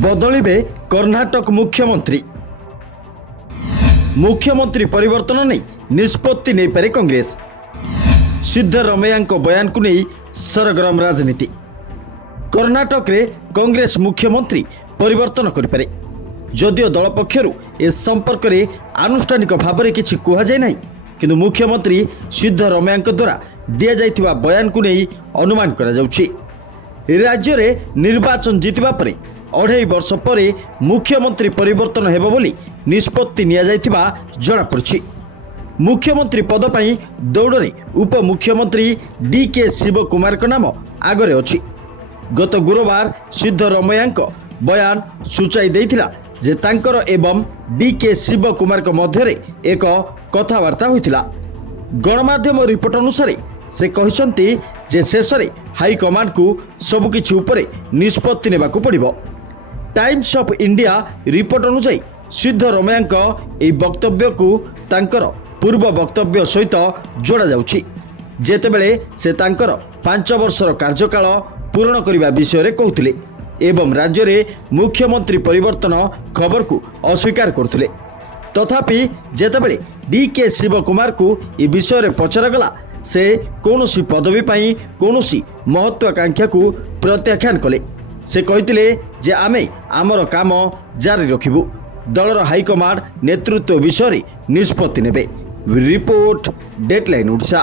बदलिबे कर्णाटक मुख्यमंत्री मुख्यमंत्री परिवर्तन नहीं निष्पत्ति नहीं पारे कांग्रेस। सिद्धरमैया बयान को नहीं सरगरम राजनीति। कर्णाटक रे कांग्रेस मुख्यमंत्री परिवर्तन करिपारे जदियो दल पक्षरु ए संपर्क रे आनुष्ठानिक भाव में किछि कुहा जाय नाही, किंतु मुख्यमंत्री सिद्धरमैया द्वारा दिया जाइथिबा बयान को नहीं अनुमान करा जाउछि। राज्य रे निर्वाचन जीतिबा परे 2.5 वर्ष पर मुख्यमंत्री परिवर्तन हेबो बोली निष्पत्ति निया जाइथिबा जणा पड़छि। मुख्यमंत्री पद पई दौड़े उपमुख्यमंत्री DK शिवकुमार नाम आगरे अछि। गत गुरुवार सिद्धरमैया बयान सूचाई देइथिला जे तांकर एवं DK शिवकुमार मध्य एक कथबार्ता होइथिला। गणमाध्यम रिपोर्ट अनुसार से कहते जे शेष में हाईकमांड को सबकिछि उपरे निष्पत्ति नेबाकू पड़िबो। टाइम्स ऑफ इंडिया रिपोर्ट अनुसार सिद्धरमैया एई वक्तव्य को तांकर पूर्व वक्तव्य सहित जोड़ा जाउछि, जेतेबेले से तांकर 5 वर्षर कार्यकाल पूर्ण करने विषय में कहते एवं राज्य में मुख्यमंत्री परिवर्तन खबर को अस्वीकार करते। तथापि जेतेबेले DK शिवकुमार को ए विषय में पचरागला से कौनसी पदवी पाई कौनसी महत्वाकांक्षा को प्रत्याख्यान कले। से कहते जे आमे आमर काम जारी रखिबु, दलर हाईकमांड नेतृत्व विषय निष्पत्ति नेबे। Report deadline Odisha.